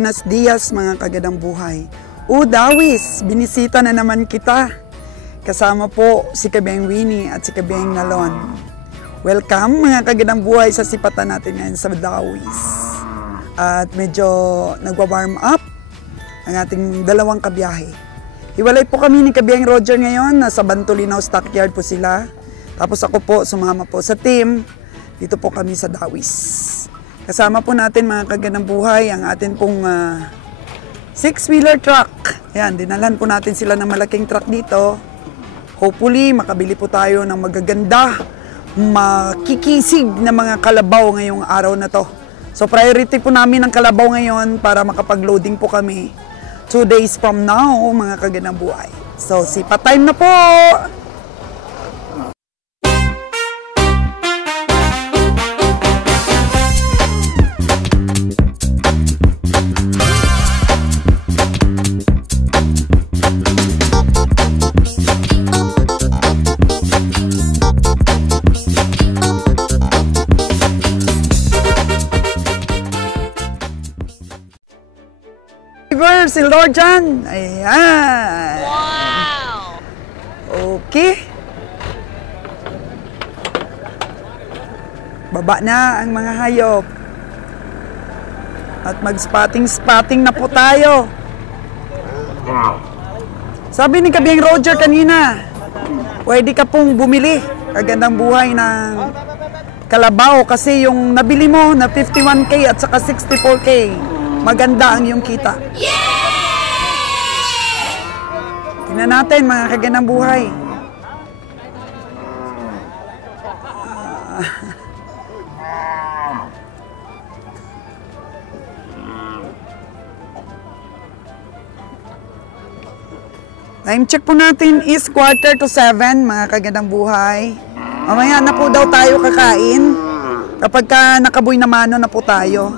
Buenos dias mga kagadang buhay. Dawis, binisita na naman kita. Kasama po si Kabeng Winnie at si Kabeng Nalon. Welcome mga kagadang buhay sa sipatan natin ngayon sa Dawis. At medyo nagwa-warm up ang ating dalawang kabiyahe. Hiwalay po kami ni Kabeng Roger ngayon. Nasa Bantolinaw Stockyard po sila. Tapos ako po, sumama po sa team. Dito po kami sa Dawis. Kasama po natin mga kaganang buhay ang atin pong 6-wheeler truck. Ayan, dinalhan po natin sila ng malaking truck dito. Hopefully, makabili po tayo ng magaganda, makikisig na mga kalabaw ngayong araw na to. So priority po namin ang kalabaw ngayon para makapag-loading po kami 2 days from now mga kaganang buhay. So sipa time na po! Si Lord John. Ayan. Wow! Okay. Baba na ang mga hayop. At mag-spotting na po tayo. Sabi ni Kabeng Roger kanina, pwede ka pong bumili kagandang buhay ng kalabaw kasi yung nabili mo na 51K at saka 64K, maganda ang iyong kita. Tingnan natin mga kaganang buhay. Time check po natin is 6:45 mga kaganang buhay. Mamaya na po daw tayo kakain. Kapag ka nakaboy na mano na po tayo.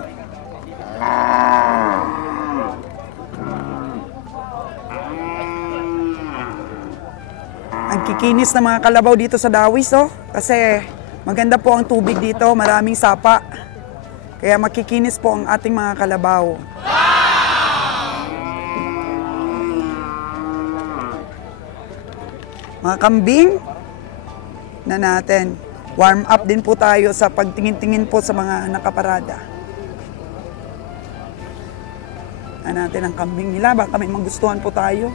Ang kikinis ng mga kalabaw dito sa Dawis, oh. Kasi maganda po ang tubig dito, maraming sapa. Kaya makikinis po ang ating mga kalabaw. Mga kambing na natin. Warm up din po tayo sa pagtingin-tingin po sa mga nakaparada. Na natin ang kambing nila, baka may magustuhan po tayo.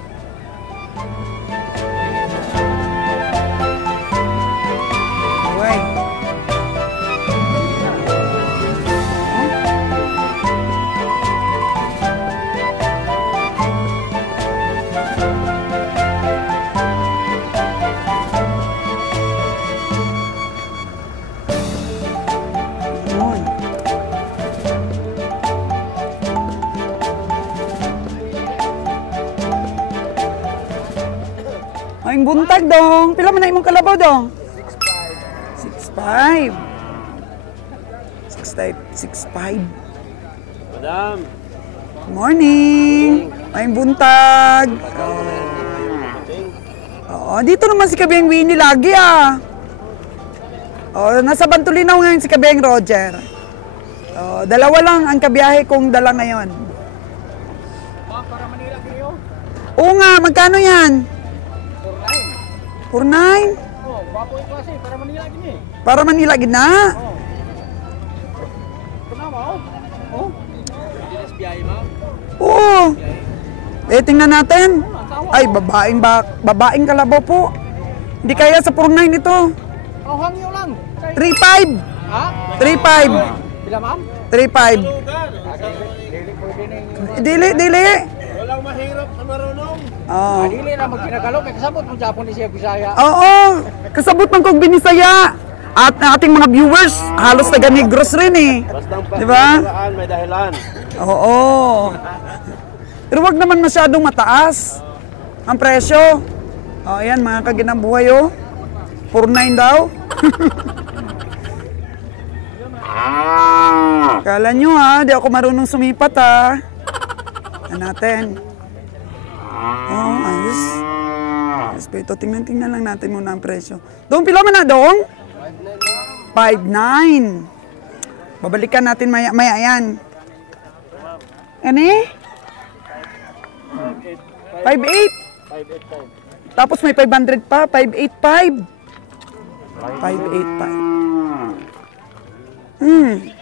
Ang buntag dong. Pila man na imong kalabaw dong? 6'5". 6'5". Madam. Good morning. Ang buntag. Oo, dito naman si Kabeng Winnie lagi ah. Oh, nasa Bantolinaw ngayon si Kabeng Roger. Oh, dalawa lang ang kabiyahe kong dala ngayon. Para Manila kayo? Oo nga, magkano yan? 4.9? Oh, baboy kasi para Manila gini. Para Manila gina? Oh. Kenapa? Oh. Hindi na SBI, ma'am. Oo. Tingnan natin. Ay, babaeng kalabaw po. Hindi kaya sa 4.9 ito. Oh, hangyo lang. 3.5. Ha? 3.5. Bila, ma'am? 3.5. Dili. Walang mahirap sa marunong. Oh. Dili na magkinagalog kay kasabot mo Japon ni siya Bisaya. Oo. Kasabot man kong Binisaya. At ating mga viewers, halos taga Negros rin eh. Di ba? May dahilan. Oo. Pero wag naman masyadong mataas ang presyo. Oh, ayan mga kaginang buhay oh. 4.9 daw. Kala nyo ha, di ako marunong sumipat ha. Yan natin. Oh, ayos. Ito, tingnan lang natin muna ang presyo. Doon, pila man na doon? 5.9. Babalikan natin maya yan. Ani? 5'8". 585. Tapos may 500 pa, 585. 585.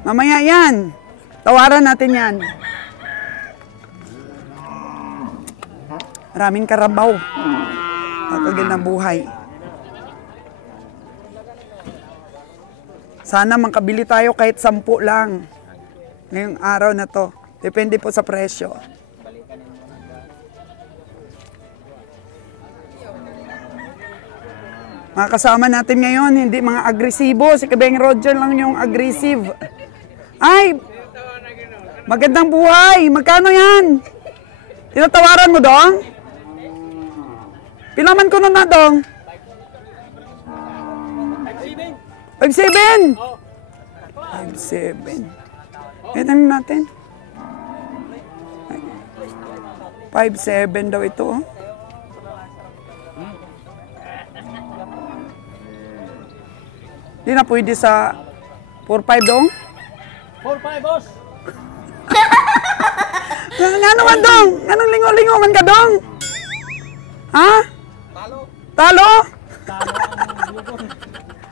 Mamaya yan. Tawaran natin yan. Maraming karabaw. Kakagandang buhay. Sana makabili tayo kahit 10 lang. Ngayong araw na to. Depende po sa presyo. Mga kasama natin ngayon, hindi mga agresibo. Si Kabeng Roger lang yung aggressive. Ay! Magandang buhay! Magkano yan? Tinatawaran mo, Dong? Pilaman ko na, Dong? 5'7"? 5'7". Ito natin. 5'7" daw ito, oh. Di na pwede sa 4'5", Dong? 4-5, boss. Nga naman, Dong? Anong lingo-lingo man ka, Dong? Ha? Talo. Talo?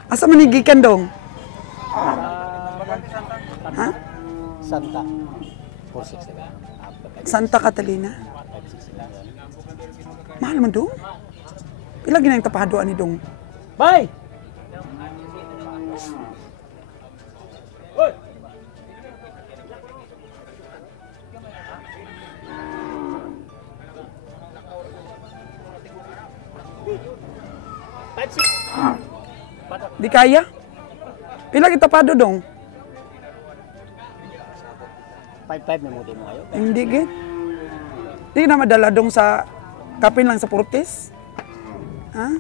Asa manigikan, Dong? Ha? Santa. 460. Santa Catalina? Mahal man, Dong? Pila ginang tapahaduan ni Dong? Bye! Oy! Di kaya? Pila kita pado, Dong? 5-5 na muti mo kayo. Hindi, git. Di na madala, Dong, sa kapin lang sa Purtis? Ha?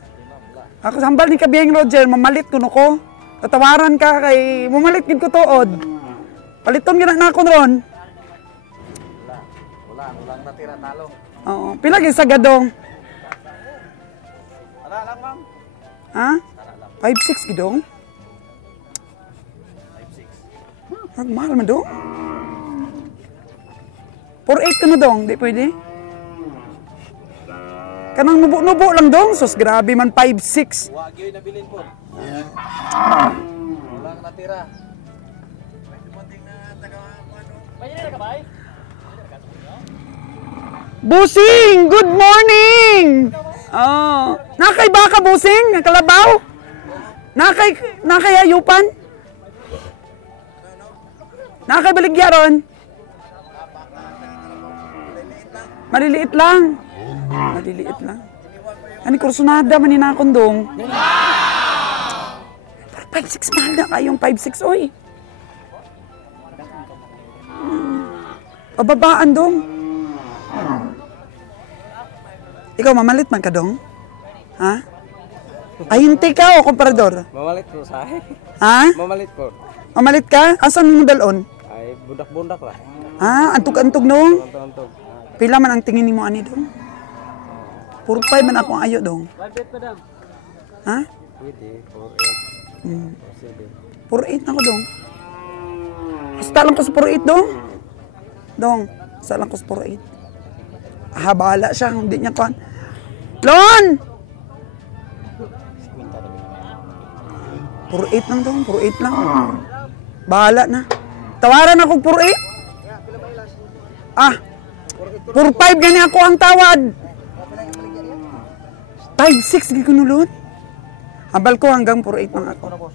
Ako sambal ni Kabeng Roger, mamalit ko no ko. Tatawaran ka kay mamalit gid ko tuod. Paliton gina na ako ron. Wala natira talo. Oo, pila gyud sagad, Dong? Tara lang, ma'am. Ha? 5'6" gid, Dong? 5'6". Mahal man, Dong? 4'8" ka na, Dong? Di pwede? Kanang nubo-nubo lang, Dong. Sus, grabe man, 5'6". Wagyo yung nabilin po. Walang natira. May na ka ba? Busing! Good morning! Oh, nakay baka, Busing? Kalabaw? Nakay ayupan? Nakay baligyaron? Maliliit lang. Maliliit lang. Ani kursunada man ninakon, Dong. 5'6", mahal na kayong 5'6", oy. Pababaan, Dong. Ikaw, mamalit man ka, Dong? Ha? Ay, hintay ka o, comparador? Mamalit po sa akin. Ha? Mamalit po. Mamalit ka? Asan mo dalon? Ay, bundak-bundak lah. Ha? Antog-antog, Dong? Antog-antog. Pila man ang tingin ni mo, ani, Dong? Puro 5 man ako ang ayo, Dong. 5-8 pa daw. Ha? Pwede, 4-8. 4'8" na ko, Dong. Basta lang ko sa 4'8", Dong. Dong, basta lang ko sa 4'8". Ah, bahala siya. Hindi niya kuhan. Lon! 4'8" lang, Dong. 4'8" lang. Bahala na. Tawaran ako 4'8". Ah, 4'5" gani ako ang tawad. 5'6" gini ko nulod. Habal ko hanggang 4'8" lang ako.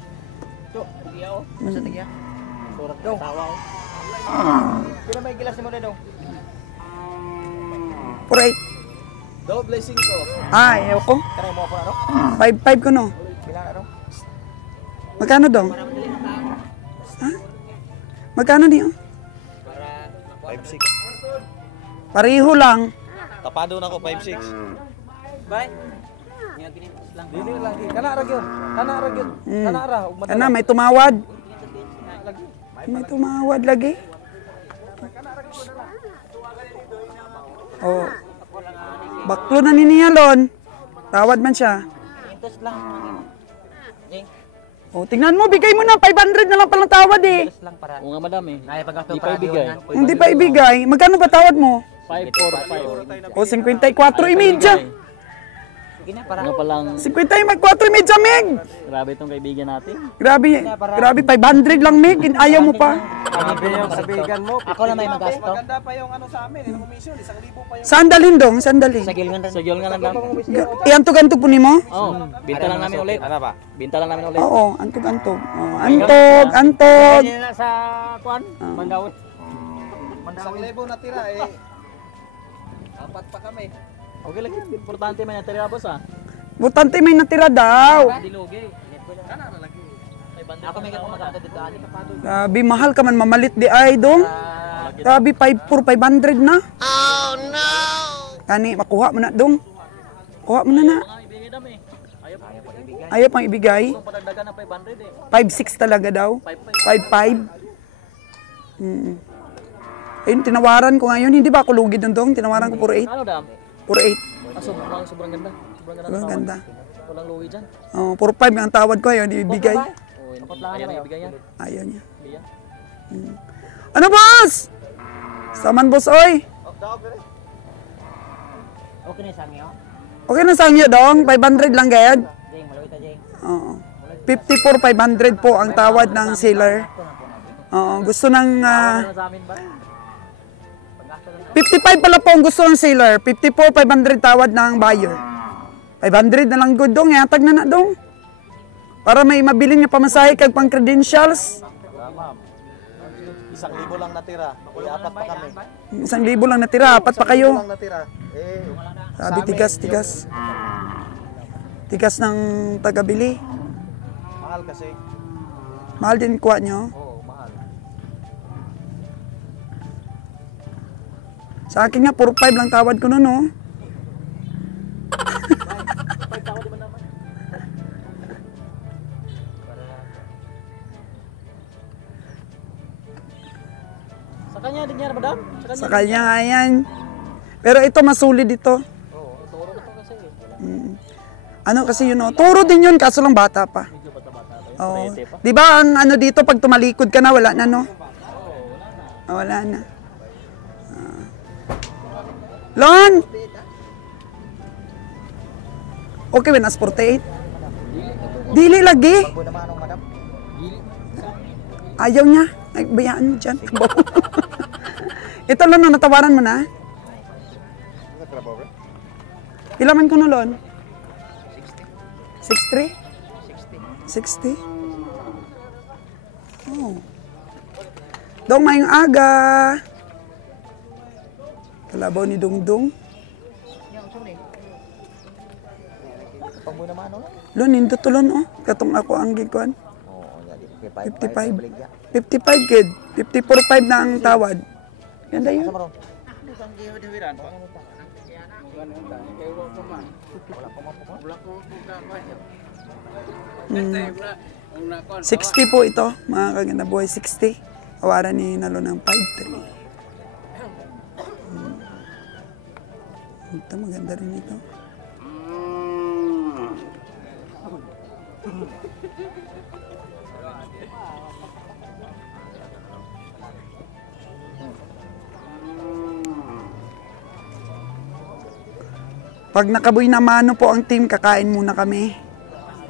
Masa tigya? Surat daw. Tawa ko. Pila may gilas mo na daw? 4'8". Daw, blessing ko. Ah, ayaw ko. Tara mo ako na, no? 5'5" ko, no. Pila na, no? Magkano, Dong? Ha? Magkano niyo? 5-6. Pareho lang. Tapado na ko, 5-6. Bye. Dili lagi. Kana ra gyud. Kana ra gyud. Kana ra. Ano, may tumawad. May tumawad lagi. Oh. Baklo na ni niya, Lon. Tawad man siya. Intos lang. O, tingnan mo, bigay mo na. 500 na lang palang tawad eh. Lang para. Oo nga madam eh. Ay pag Di pa ibigay. Hindi pa ibigay. Magkano ba tawad mo? 545. O, 54.5. Sige na para. Nga palang 54.5, Meg. grabe itong kaibigan natin. Grabe, 500 lang, Meg. Ayaw mo pa. Sabi yung sabigan mo. Ako na may magasto. Maganda pa yung ano sa amin, yung commission, 1,000 pa yung Saan dalhin dong? Saan dalhin? Sa gilngan Sa gyol nga lang dam. Iantog-antog po ni mo? Oo, binta lang namin ulit. ano ba? Binta lang namin ulit. Oo, antog-antog. Oh, antog. na sa kuan. Mandaw. 1,000 natira eh. Apat pa kami. Okay lang yan. Importante may natira boss ah. Butante may natira daw. Dilugi. Ako may magkano dito ani. Grabe, mahal ka man mamalit di ay dong. Grabe, 500 na. Oh no! Kani, makuha mo na dong. Kuha mo na na. Mga ibigay dam eh. Ayaw pa ibigay. Ayaw pang ibigay. Kung padagdagan ng 500 eh. 5.6 talaga daw. 5.5. Ayun, tinawaran ko ngayon. Hindi ba ako lugi dun dong? Tinawaran ko 4.8. Ano dam? 4.8. Ah, sobrang ganda. Sobrang ganda. Ang ganda. Walang luwi dyan. Oh, 4.5 ang tawad ko. Ayaw, hindi ibigay. Oo, ayaw na ibigay yan. Ayaw niya. Biya. Ano, boss? Saman, boss, oy. Okay na sa inyo. Okay na sa inyo, dong. 500 lang gayad. Jeng, malawit ta jeng. Oo. 54,500 po ang tawad ng seller. Oo, gusto ng... Ano sa amin ba? 55 pala po ang gusto ng seller. 54,500 tawad ng buyer. 500 na lang good dong. Yatag na dong. Para may mabili niya pamasahe kag pang credentials. Ma'am. 1,000 lang natira. Eh, apat pa kami. 1,000 lang natira. Apat pa 1,000 kayo. lang natira. Eh, Sabi tigas. Tigas ng tagabili. mahal kasi. Mahal din kuha nyo. Oo, mahal. Sa akin nga, 4.5 lang tawad ko nun, oh. Sa kanya din yan madam? Sa kanya nga yan. Pero ito, masulid ito. Oo, turo na to kasi eh. Ano kasi yun, oh. Turo din yun, kaso lang bata pa. Medyo bata-bata to. Oo. Di ba ang ano dito, pag tumalikod ka na, wala na, no? Wala na. Lon! Okay, when as 48? Dili lagi. Bago naman anong madam? Ayaw niya. Ay, bayaan mo dyan. Ito, Lon, no, natawaran mo na. Ilaman ko no, Lon? 63? 60. Oh. Dong, mayong aga. Kalabaw ni Dungdung. Pangbo naman ano? Lon, nindot to, Lon, oh. Katong ako ang gikuan. Oo, 55. 55, kid. 54.5 na ang tawad. Ganda yun. Mm. 60 po ito, mga kaganda buhay, 60. Awaran ni Nalo ng 5.3. Ito, maganda rin ito. Pag nakaboy na mano po ang team, kakain muna kami.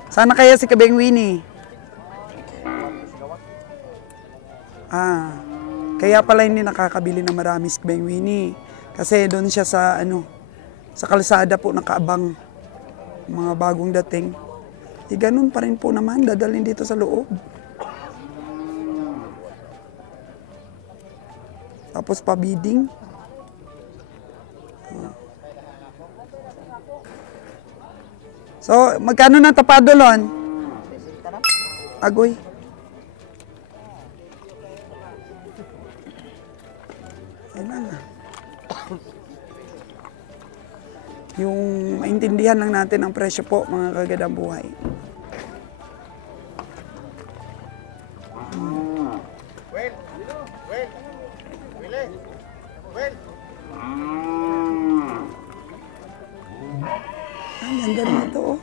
Sana kaya si Kabeng Winnie. Kaya pala hindi nakakabili na marami si Kabeng Winnie. Kasi doon siya sa sa kalsada po nakaabang mga bagong dating. Ganun pa rin po naman, dadalhin dito sa loob. Tapos pa-bidding. So, magkano na tapado, Lon? Agoy. Ayun na. Yung maintindihan lang natin ang presyo po, mga kagadang buhay. Ang ganda nito, oh.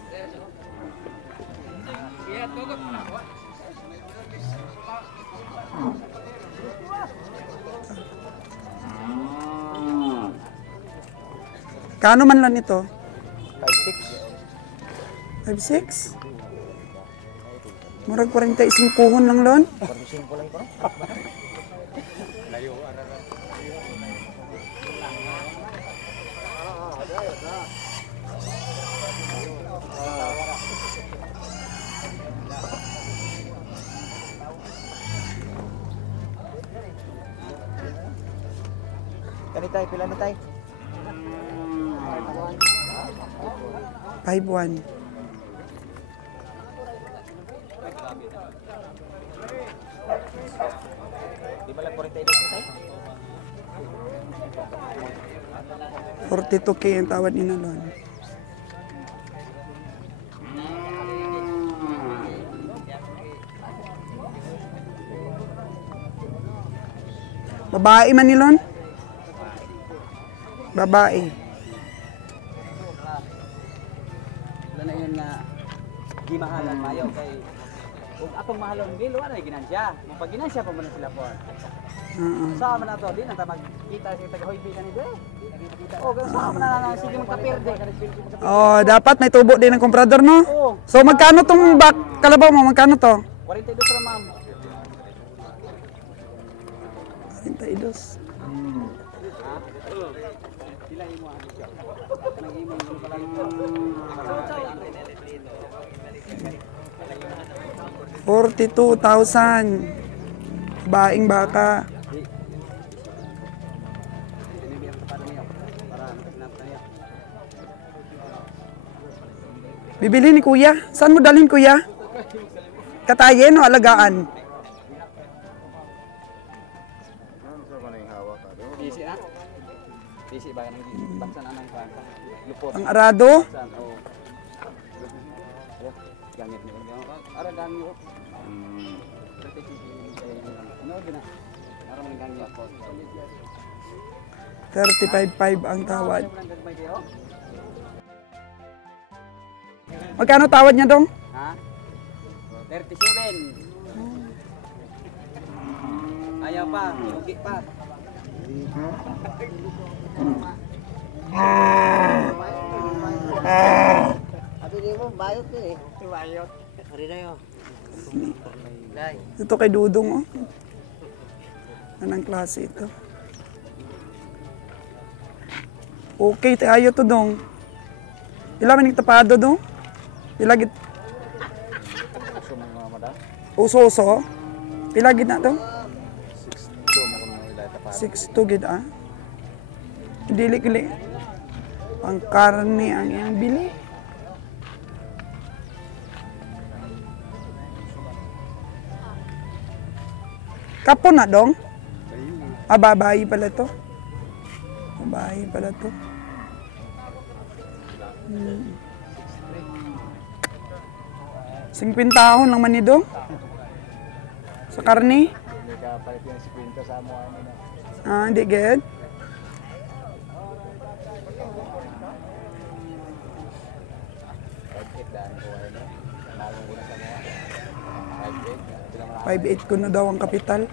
Kano man lang ito? 5-6. 5-6? Murag 45 kuhon lang lon. 45 lang ko. Kanitay, pila na tay? 5-1. Di ba lang 42 na tay? 42K ang tawad ni Nalon. Babae man ni Lon? Babae. Wala na yun nga di mahalan mayo kay kung akong mahalon bil wala na ginansya. Mapag ginansya pa man sila po. Sa man ato din ang magkita sa taga-hoybi kanito. Oh, ganun sa man na sige magkaperde. Oh, dapat may tubo din ng komprador, no? Oo. So magkano tong kalabaw mo? Magkano to? 42 lang ma'am. 42. Sila imo kanang imo pala ito. 42,000. Baing baka. Bibili ni kuya. Saan mo dalhin kuya? Katayen o alagaan? Bisi na. Bisi ba nang baksan anang bangka. Lupot. Ang arado? San oh. Gamit ni ara dami oh. Ano gina? Ara man ganya ko. 35,500 ang tawad. Magkano tawad niya dong? Ha? 37. Ayaw pa, ugi pa. Abi di mo bayot ni. Bayot. Ari na yo. Dai. Ito kay Dudong, oh. Anong klase ito? Okay, tayo to dong. Pila man tapado dong? Pila gid? Uso-uso. Pila gid na to? 6'2" gid ah. Dili-dili. Ang karne ang iyang bili. Kapon na dong? Ah, babae pala to. Babae pala to. 50 tahon lang man ni dong. Sa karne. Hindi ka palit yung 50 sa amo ano na. Ah, hindi good. Daan ko ay no. Nalong ko na sa mga 5'8" ko na daw ang kapital.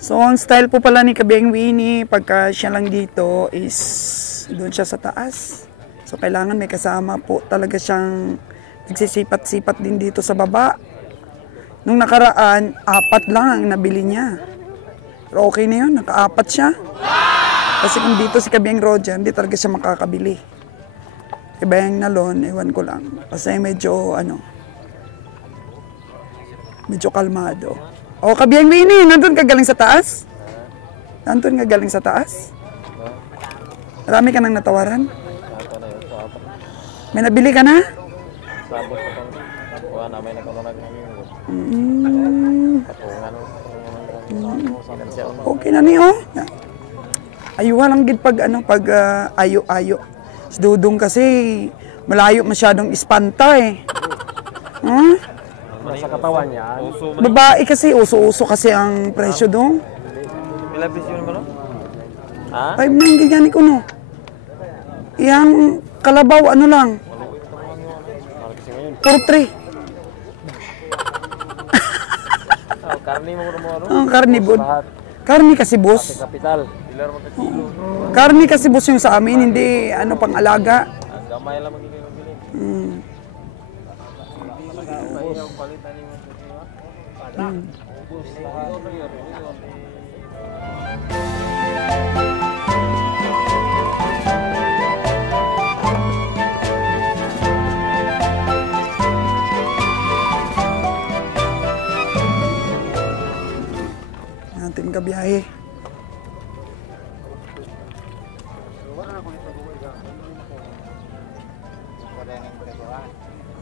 So, ang style po pala ni Kabeng Winnie, pagka siya lang dito is doon siya sa taas. So, kailangan may kasama po talaga siyang nagsisipat-sipat din dito sa baba. Nung nakaraan, 4 lang ang nabili niya. Pero okay na yun, naka-4 siya. Kasi kung dito si Kabeng Roger, hindi talaga siya makakabili. Kabeng Nalon, ewan ko lang. Kasi medyo, medyo kalmado. O, Kabeng Winnie, nandun ka galing sa taas? Nandun ka galing sa taas? Marami ka nang natawaran? May nabili ka na? Sabot ko pang kuha na may nagkununag ng patungan. Okay na niyo. Ayuha lang gid pag ayo-ayo. Si Dudong kasi malayo masyadong ispanta eh. Sa katawan niya. Babae kasi, uso-uso kasi ang presyo dong. Pila piso yun ba no? Ha? 5.9 ganyan ko no. Yang kalabaw ano lang. 4-3. Karni mo mo ano? Ang karni bud. Karni kasi boss. Kapital. Pilar mo ka kilo. Karni kasi boss yung sa amin, hindi ano pang alaga. Gamay lang magiging bilhin. Ayaw palitan ni mo. Ubos lahat. Natin kabiyahe.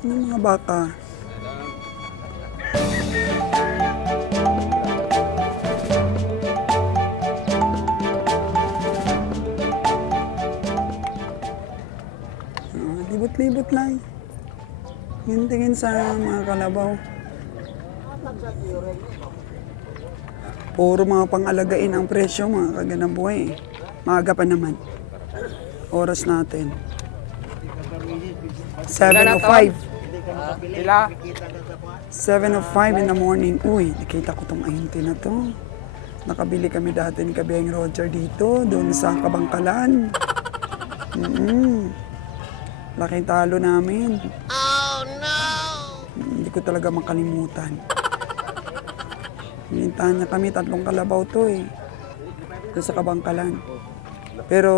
Ano mga baka? Libot-libot lang. Yun tingin sa mga kalabaw. Puro mga pang-alagain ang presyo, mga kaganang buhay. Maaga pa naman. Oras natin. 7:05. 7:05 in the morning. Uy, nakita ko tong ahinte na to. Nakabili kami dati ni Kabeng Roger dito, doon sa Kabangkalan. Laking talo namin. Oh no! Hindi ko talaga makalimutan. Hinintahan niya kami, 3 kalabaw to eh. Doon sa Kabangkalan. Pero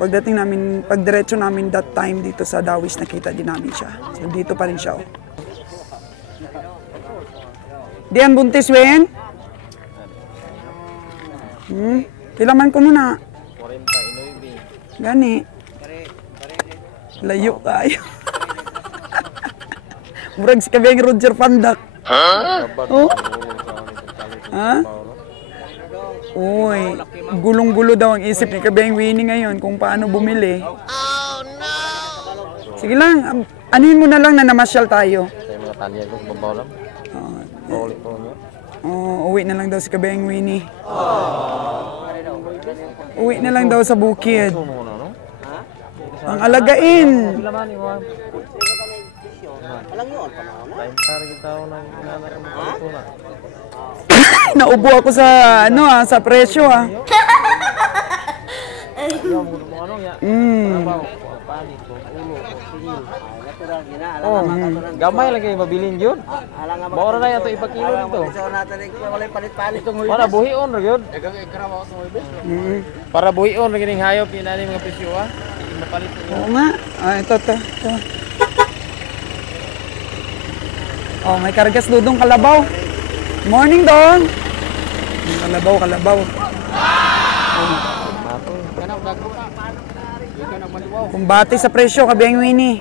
pagdating namin, pagdiretso namin that time dito sa Dawis, nakita din namin siya. So dito pa rin siya. Oh. Diyan buntis, Wen? Kilaman ko muna. 49. Gani. Layo kayo. Murag si Kabeng Roger Pandak. Oh? Ha? Uy, gulong-gulo daw ang isip ni Kabeng Winnie ngayon kung paano bumili. Oh no! Sige lang, anuhin mo na lang na namasyal tayo. Sa mga tanya ko, babaw lang. Ulit po nyo. Uwi na lang daw si Kabeng Winnie. Uwi na lang daw sa bukid. Ang alagain. Naubo ako sa ano sa presyo Gamay lagi mabilin yun. Bawa na ito ipakilo dito. Para buhion ra gyud. Para buhion lagi ning hayop inani mga presyo mapalit niyo. Oo nga. Ito. Oh, may kargas dudong kalabaw. Morning, Dong. Kalabaw. Kumbati sa presyo, Kabeng Winnie.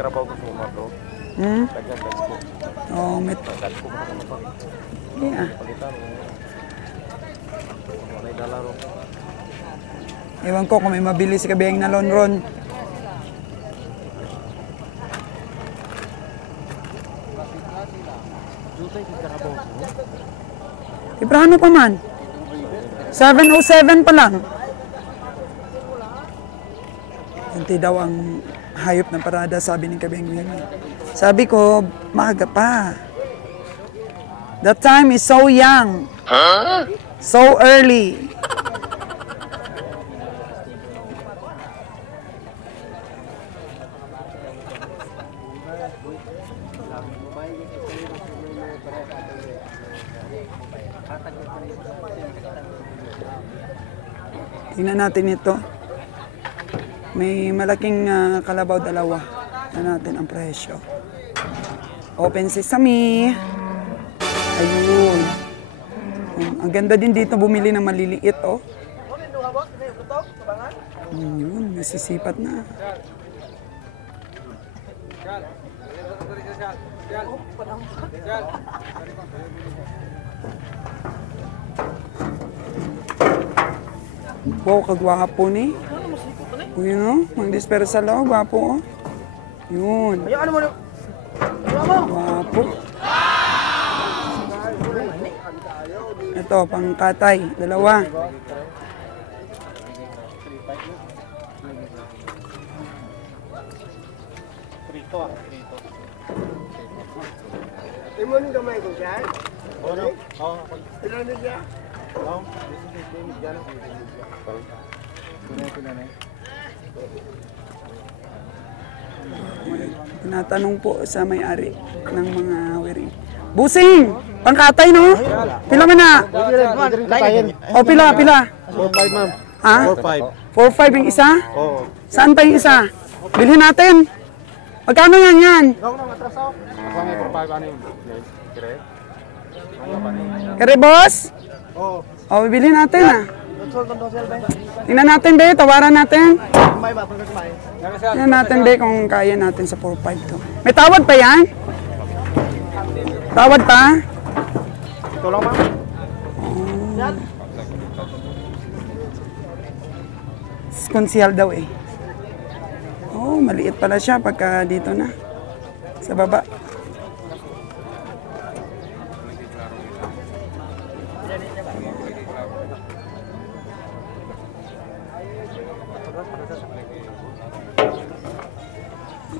Trabaho ko sa mga bro. Oh, met. Yeah. Ewan ko kung may mabili si Kabeng na Lonron. Ibrano pa man? 7:07 pa lang. Hindi daw ang hayop na parada, sabi ni Kabeng Winnie. Sabi ko, maaga pa. That time is so young. So early. Tingnan natin ito. May malaking kalabaw dalawa. Tingnan natin ang presyo. Open sesame. Ayun. Ang ganda din dito bumili ng maliliit, oh. Ayun, nasisipat na. Wow, kagwapo ni. Yun o, mag-dispersal o, gwapo o. Yun. Gwapo. Ito, pangkatay, dalawa. Dito ah. Dito. Imon gamay ko siya. Oo, no? Oo. Ilan na siya? Oo. This is dyan. Tinatanong po sa may-ari ng mga wiri. Busing! Pangkatay, no? Pila man na? O, pila. 4-5 ma'am. Ha? 4-5. 4-5 yung isa? Oo. Saan pa yung isa? Bilhin natin. Magkano yan? Ikaw na matraso. Ako ang 4-5 ano yun? Kire? Kare, boss? Oo. O, bilhin natin, ah. Tingnan natin, be. Tawaran natin. May ba? Pagkat may. Tingnan natin, be, kung kaya natin sa 4-5 to. May tawad pa yan? Tawad pa? Ito lang ma'am. Konsihal daw eh. Oh, maliit pala siya pagka dito na. Sa baba.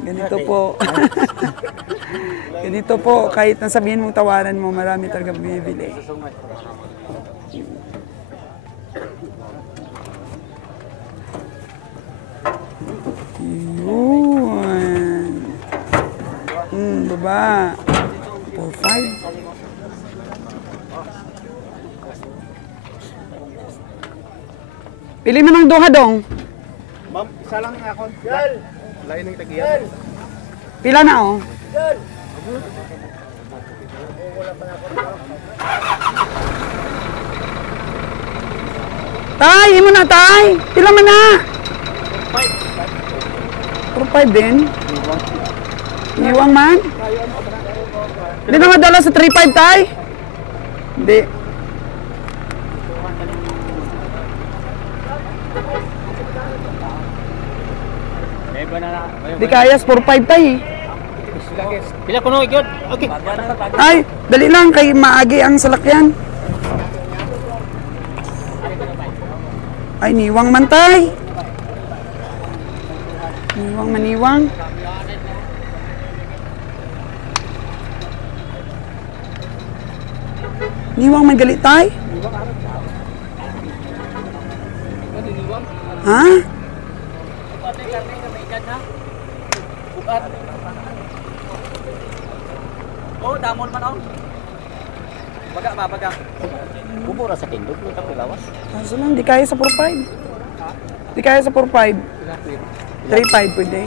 Ganito po. Ganito po, kahit nasabihin mong tawaran mo, marami talaga bumibili. Yun. Baba. 4-5. Pili mo ng duha dong. Ma'am, isa lang ako. Lain ng tagiyan. Pila na oh. Tay, imo na tay. Pila man na. 4-5 din. Niwang man. Hindi na madala sa 3-5 tay. Hindi. Di kaya 4-5 tay. Pila kuno igod. Okay. Ay, dali lang kay maagi ang salakyan. Ay, niwang man tay. Niwang maniwang. Niwang man gali tay. Ha? Oh, damon man oh. Baga. Bubura sa tindog no tapos lawas. Kaso lang, di kaya sa 4-5. Di kaya sa 4-5. 3-5 pwede.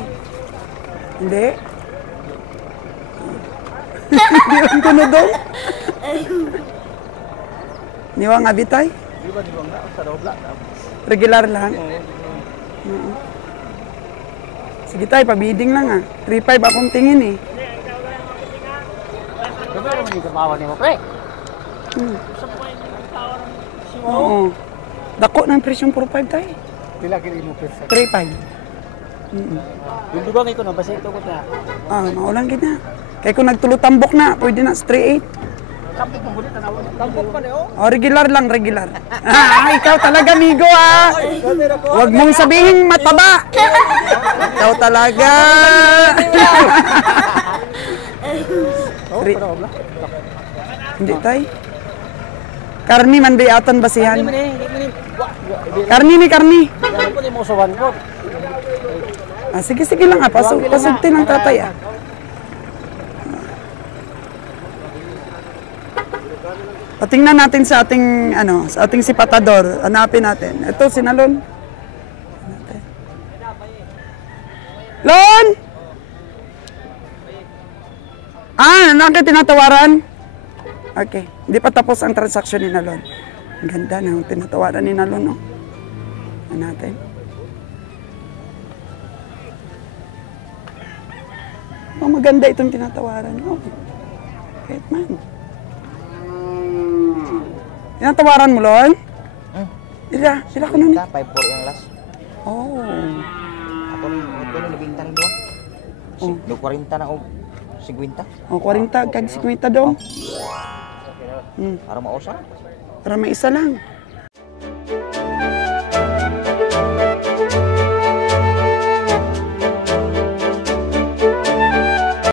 Hindi. Niwang ko na doon. Niwang abitay? Di ba niwang na? Sa dobla. Regular lang. Oo. Sige tayo, pabiding lang ah. 3-5 akong tingin eh. Pero man yung kabawa ni mo pre. Oo. Dako ng presyong 4-5 tayo. Pila kini mo pesa. 3-5. Yung dugang ko no basta ito ko na. Ah, maulang gina. Kaya kung nagtulutambok na, pwede na sa 3-8. Tampok mo bulit tanaw. Tampok pa ni oh. Oh, regular lang, regular. Ikaw talaga, migo ah. Huwag mong sabihin mataba. Ikaw talaga. Hindi tay. Karni man bayatan basihan. Karni ni karni. Ano ko ni mo sawan ko. Ah, sige lang ah. Pasugtin ang tatay ah. Patingnan natin sa ating sa ating sipatador. Hanapin natin. Ito sinalon. Lon! Ah, natin tinatawaran? Okay. Hindi pa tapos ang transaksyon ni Nalon. Ang ganda ng tinatawaran ni Nalon, no? Ano natin? Oh, maganda itong tinatawaran. Oh. Kahit man. Tinatawaran mo, Lon? Sila ko nun. 5-4 yung last. Oh. Ako ni nabinta ni doon. Oh. 40 na og 50. Oh, 40 kag 50 dong. Para mausa. Para may isa lang.